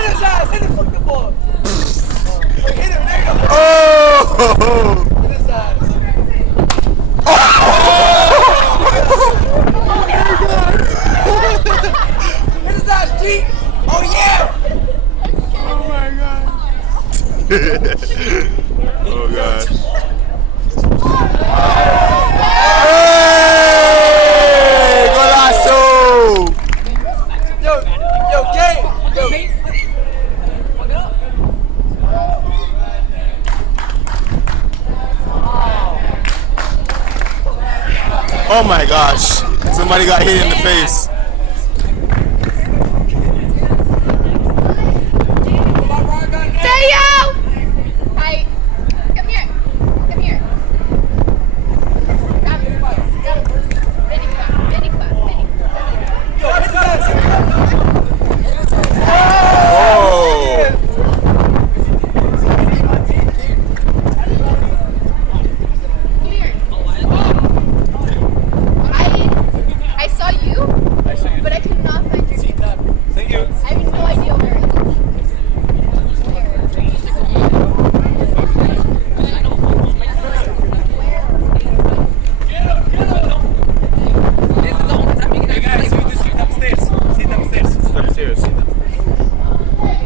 Hit his ass. Hit the fucking ball. Hit him. There you go. Oh! Hit his ass. Hit his ass, G. Oh, yeah. Oh my god. Oh gosh. Hey! Golazo! Yo, game. Yo. Oh my gosh. Somebody got hit in the face.